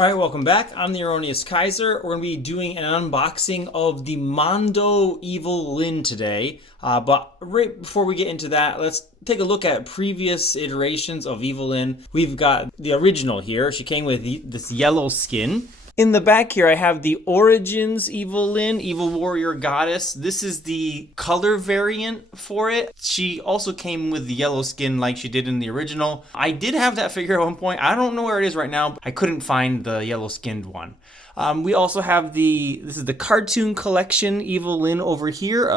All right, welcome back. I'm the Erroneous Kaiser. We're going to be doing an unboxing of the Mondo Evil-Lyn today. But right before we get into that, let's take a look at previous iterations of Evil-Lyn. We've got the original here. She came with this yellow skin. In the back here, I have the Origins Evil-Lyn, Evil Warrior Goddess. This is the color variant for it. She also came with the yellow skin like she did in the original. I did have that figure at one point. I don't know where it is right now. I couldn't find the yellow skinned one. We also have this is the cartoon collection Evil-Lyn over here,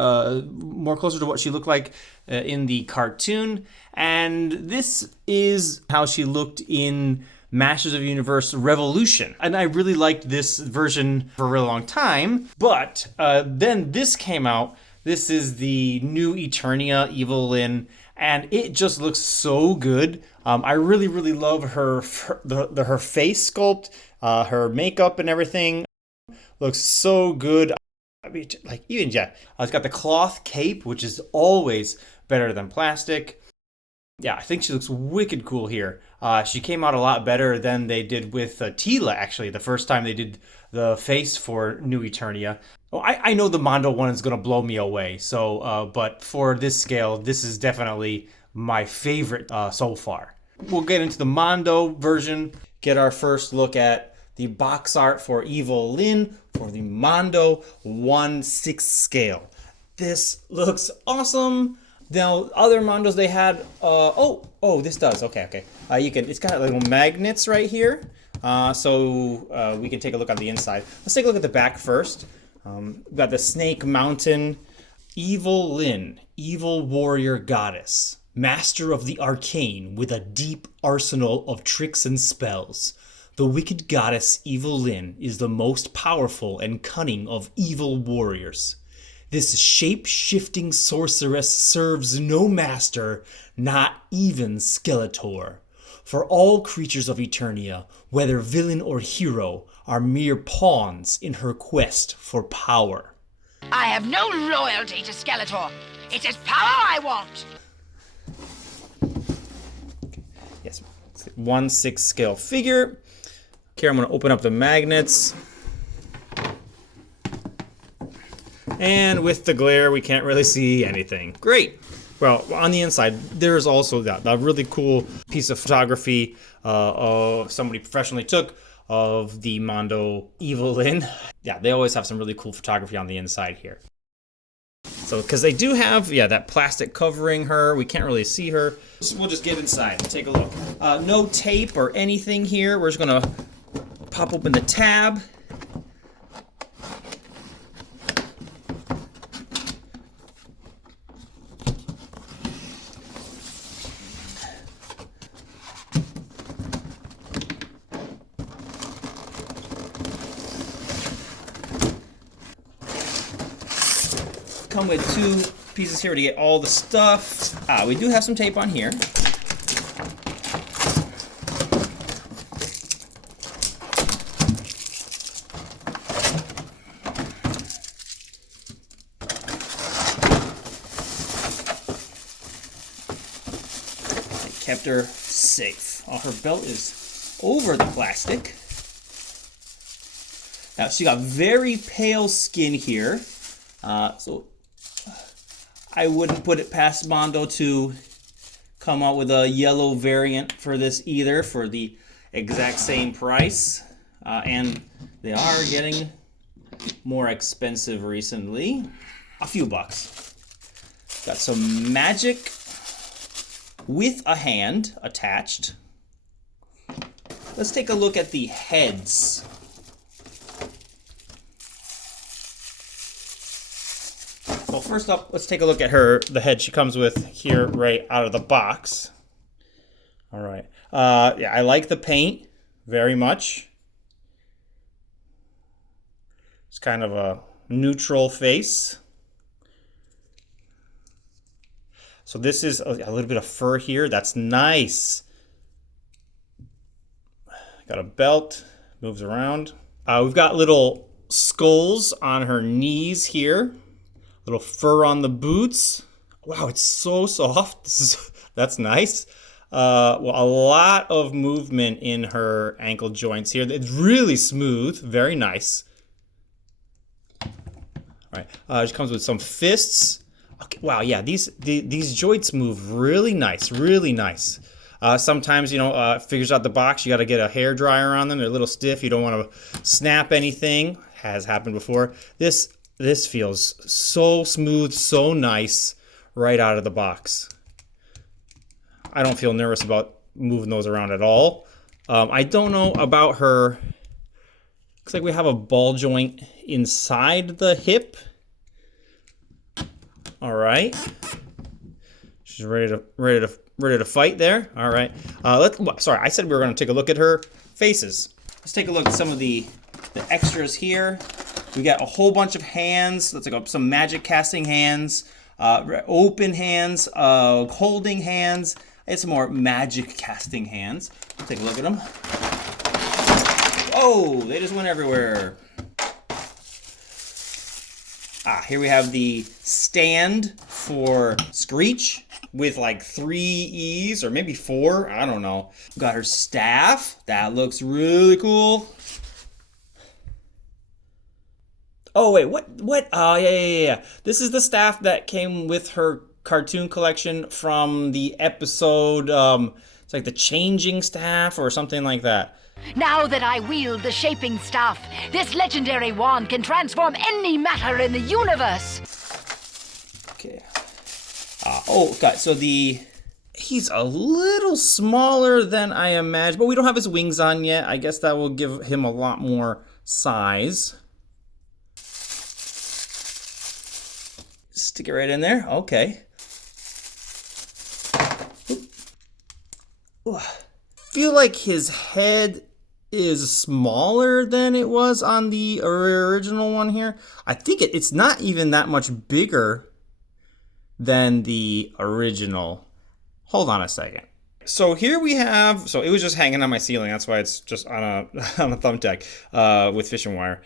more closer to what she looked like in the cartoon. And this is how she looked in Masters of the Universe Revolution. And I really liked this version for a really long time. But then this came out. This is the new Eternia Evil-Lyn, and it just looks so good. I really, really love her face sculpt, her makeup and everything. Looks so good. I mean, like even it's got the cloth cape, which is always better than plastic. Yeah, I think she looks wicked cool here. She came out a lot better than they did with Tila, actually, the first time they did the face for New Eternia. Oh, I know the Mondo one is going to blow me away, so but for this scale, this is definitely my favorite so far. We'll get into the Mondo version, get our first look at the box art for Evil-Lyn for the Mondo 1/6 scale. This looks awesome. Now, other Mondos they had, this does, okay. It's got little magnets right here, so we can take a look on the inside. Let's take a look at the back first. We've got the Snake Mountain, Evil-Lyn, Evil Warrior Goddess, Master of the Arcane with a deep arsenal of tricks and spells. The wicked goddess Evil-Lyn is the most powerful and cunning of evil warriors. This shape-shifting sorceress serves no master, not even Skeletor. For all creatures of Eternia, whether villain or hero, are mere pawns in her quest for power. I have no loyalty to Skeletor. It is power I want. Yes, 1/6 scale figure. Okay, I'm going to open up the magnets. And with the glare, we can't really see anything. Great. Well, on the inside, there's also that really cool piece of photography somebody professionally took of the Mondo Evil-Lyn. Yeah, they always have some really cool photography on the inside here. So, because they do have, that plastic covering her. We can't really see her. So we'll just get inside and take a look. No tape or anything here. We're just going to pop open the tab. Come with two pieces here to get all the stuff. We do have some tape on here. I kept her safe. Her belt is over the plastic. Now she got very pale skin here. So I wouldn't put it past Mondo to come out with a yellow variant for this either for the exact same price. And they are getting more expensive recently. A few bucks. Got some magic with a hand attached. Let's take a look at the heads. Well, first up, let's take a look at the head she comes with here right out of the box. All right. I like the paint very much. It's kind of a neutral face. So this is a little bit of fur here. That's nice. Got a belt, moves around. We've got little skulls on her knees here. Little fur on the boots. Wow, it's so soft. That's nice. well, a lot of movement in her ankle joints here. It's really smooth, very nice. All right, she comes with some fists. Okay, wow, yeah, these joints move really nice, really nice. Sometimes, figures out the box, you got to get a hair dryer on them. They're a little stiff. You don't want to snap anything. Has happened before. This feels so smooth, so nice right out of the box. I don't feel nervous about moving those around at all. I don't know about her. Looks like we have a ball joint inside the hip. All right. She's ready to fight there. All right. Sorry, I said we were going to take a look at her faces. Let's take a look at some of the extras here. We got a whole bunch of hands. Let's look up some magic casting hands, open hands, holding hands, and some more magic casting hands. Let's take a look at them. Oh, they just went everywhere. Here we have the stand for Screech with like 3 E's or maybe 4. I don't know. Got her staff. That looks really cool. Oh, wait, what? Oh, yeah. This is the staff that came with her cartoon collection from the episode, it's like the changing staff or something like that. Now that I wield the shaping staff, this legendary wand can transform any matter in the universe. Okay. God, so he's a little smaller than I imagined, but we don't have his wings on yet. I guess that will give him a lot more size. Stick it right in there. Okay. Feel like his head is smaller than it was on the original one here. I think it's not even that much bigger than the original. Hold on a second. So here we have, so it was just hanging on my ceiling. That's why it's just on a thumbtack with fishing wire.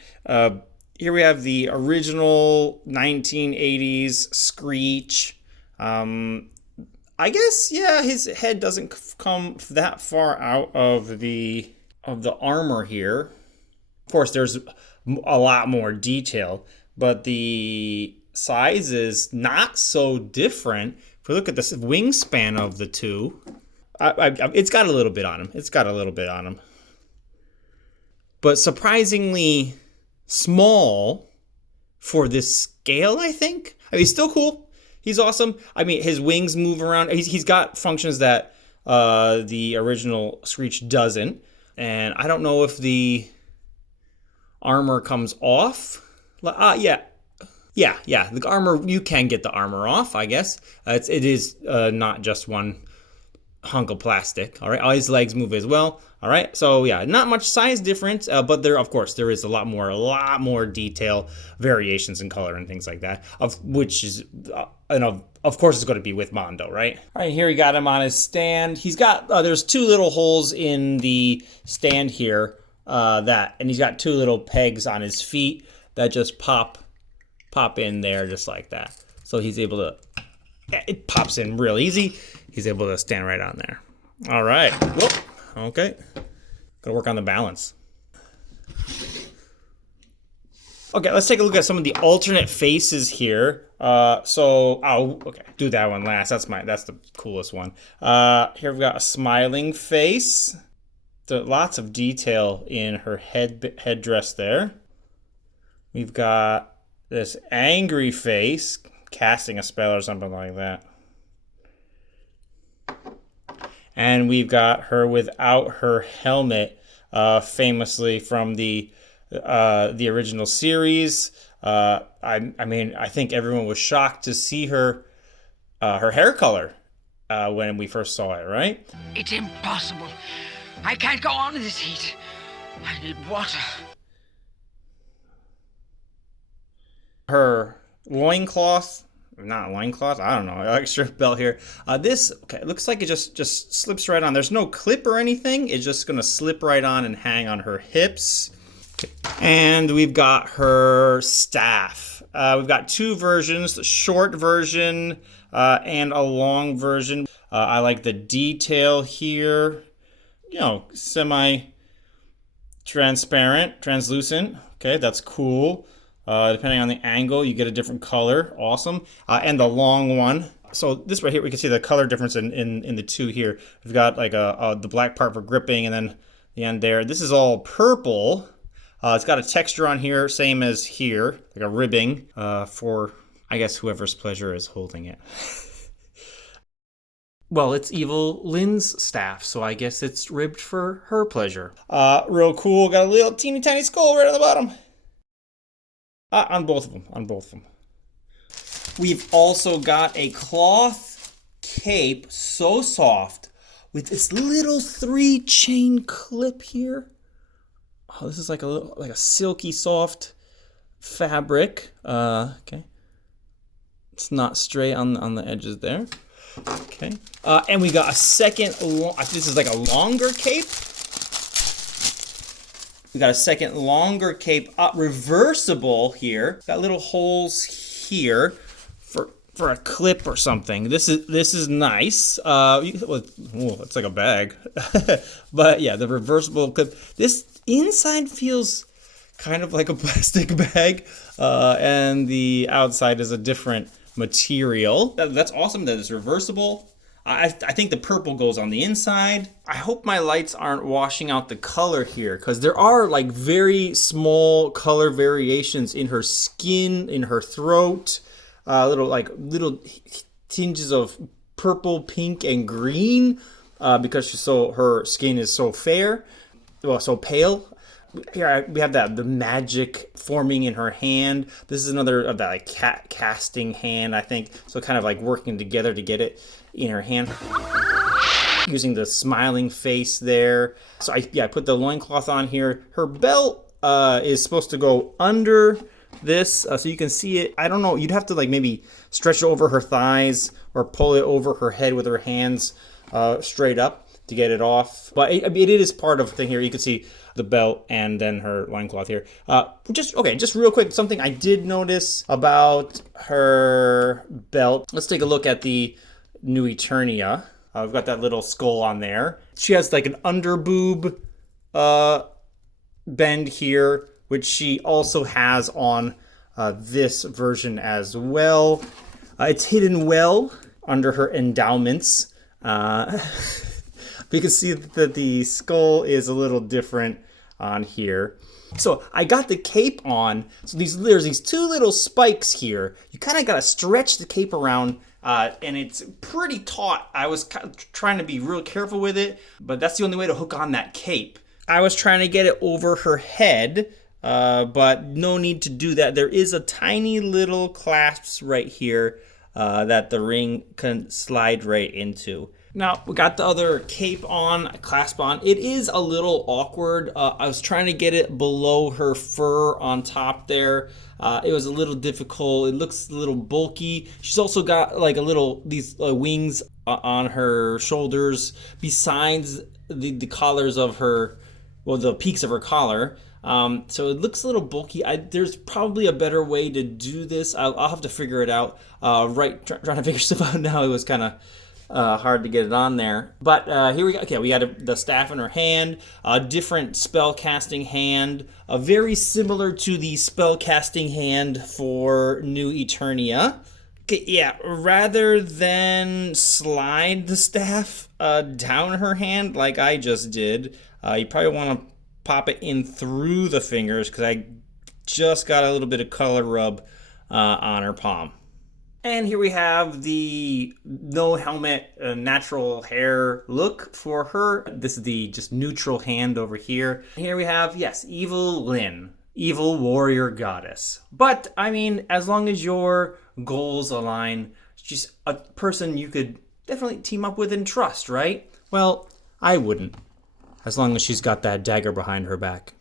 Here we have the original 1980s Screech. I guess, yeah, his head doesn't come that far out of the armor here. Of course, there's a lot more detail, but the size is not so different. If we look at the wingspan of the two, it's got a little bit on him. But surprisingly small for this scale, I think. I mean, he's still cool. He's awesome. I mean, his wings move around. He's got functions that the original Screech doesn't. And I don't know if the armor comes off. Yeah. The armor, you can get the armor off, I guess. It is not just one hunk of plastic. All right. All his legs move as well. All right. So yeah, not much size difference, but there is a lot more detail, variations in color and things like that. Which is, of course, it's going to be with Mondo, right? All right. Here we got him on his stand. He's got there's 2 little holes in the stand here, and he's got 2 little pegs on his feet that just pop in there just like that. So he's able to. It pops in real easy. He's able to stand right on there. All right. Whoop. Okay. Gotta work on the balance. Okay, let's take a look at some of the alternate faces here. Okay, do that one last. That's the coolest one. Here we've got a smiling face. Lots of detail in her headdress there. We've got this angry face, casting a spell or something like that. And we've got her without her helmet, famously from the original series. I think everyone was shocked to see her hair color when we first saw it, right? It's impossible. I can't go on in this heat. I need water. Her loincloth. Not loincloth, I don't know, extra belt here. It looks like it just slips right on. There's no clip or anything. It's just gonna slip right on and hang on her hips. And we've got her staff. We've got 2 versions, the short version and a long version. I like the detail here. You know, semi-transparent, translucent. Okay, that's cool. Depending on the angle, you get a different color. Awesome. And the long one. So this right here, we can see the color difference in the two here. We've got like the black part for gripping, and then the end there. This is all purple. It's got a texture on here, same as here, like a ribbing for, I guess, whoever's pleasure is holding it. Well, it's Evil-Lyn's staff, so I guess it's ribbed for her pleasure. Real cool. Got a little teeny tiny skull right on the bottom. On both of them. We've also got a cloth cape, so soft, with this little 3-chain clip here. Oh, this is like a silky soft fabric. Okay, it's not straight on the edges there. Okay, and we got a second. This is like a longer cape. We got a second longer cape, reversible here. Got little holes here for a clip or something. This is nice. It's like a bag, but yeah, the reversible clip. This inside feels kind of like a plastic bag, and the outside is a different material. That's awesome that it's reversible. I think the purple goes on the inside. I hope my lights aren't washing out the color here, because there are like very small color variations in her skin, in her throat, little tinges of purple, pink, and green, because her skin is so fair, well, so pale. Here we have the magic forming in her hand. This is another of that like casting hand, I think. So kind of like working together to get it in her hand. Using the smiling face there. So I put the loincloth on here. Her belt is supposed to go under this, so you can see it. I don't know, you'd have to like maybe stretch it over her thighs or pull it over her head with her hands straight up to get it off. But it is part of the thing here. You can see the belt and then her loincloth here. Just real quick, something I did notice about her belt. Let's take a look at the New Eternia. We've got that little skull on there. She has like an under boob bend here, which she also has on this version as well. It's hidden well under her endowments. You can see that the skull is a little different on here. So I got the cape on. So there's these two little spikes here. You kind of got to stretch the cape around, and it's pretty taut. I was trying to be real careful with it, but that's the only way to hook on that cape. I was trying to get it over her head, but no need to do that. There is a tiny little clasp right here that the ring can slide right into. Now, we got the other cape on, clasp on. It is a little awkward. I was trying to get it below her fur on top there. It was a little difficult. It looks a little bulky. She's also got like these wings on her shoulders, besides the collars of her, well, the peaks of her collar. So it looks a little bulky. There's probably a better way to do this. I'll have to figure it out. Trying to figure stuff out now, it was kind of hard to get it on there. But here we go. Okay, we got the staff in her hand, a different spell casting hand, very similar to the spell casting hand for New Eternia. Okay, yeah, rather than slide the staff down her hand like I just did, you probably want to pop it in through the fingers, because I just got a little bit of color rub on her palm. And here we have the no helmet, natural hair look for her. This is the just neutral hand over here. Here we have, yes, Evil-Lyn, evil warrior goddess. But, I mean, as long as your goals align, she's a person you could definitely team up with and trust, right? Well, I wouldn't, as long as she's got that dagger behind her back.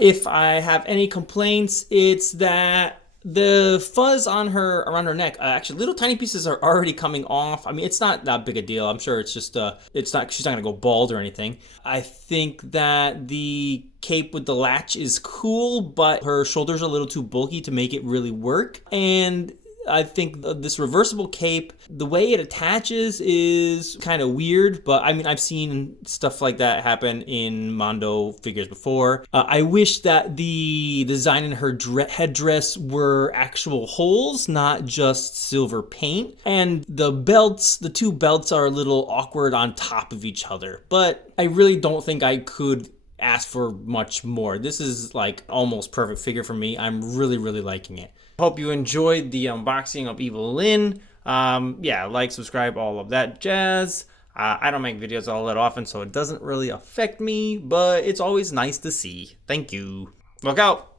If I have any complaints, it's that the fuzz on her, around her neck, actually little tiny pieces are already coming off. I mean, it's not that big a deal. I'm sure it's just, she's not gonna go bald or anything. I think that the cape with the latch is cool, but her shoulders are a little too bulky to make it really work. And I think this reversible cape, the way it attaches is kind of weird, but I mean, I've seen stuff like that happen in Mondo figures before. I wish that the design in her headdress were actual holes, not just silver paint. And the belts, the two belts are a little awkward on top of each other, but I really don't think I could ask for much more. This is like almost perfect figure for me. I'm really liking it. Hope you enjoyed the unboxing of Evil-Lyn. Yeah, like, subscribe, all of that jazz. I don't make videos all that often, so it doesn't really affect me, but it's always nice to see. Thank you. Look out!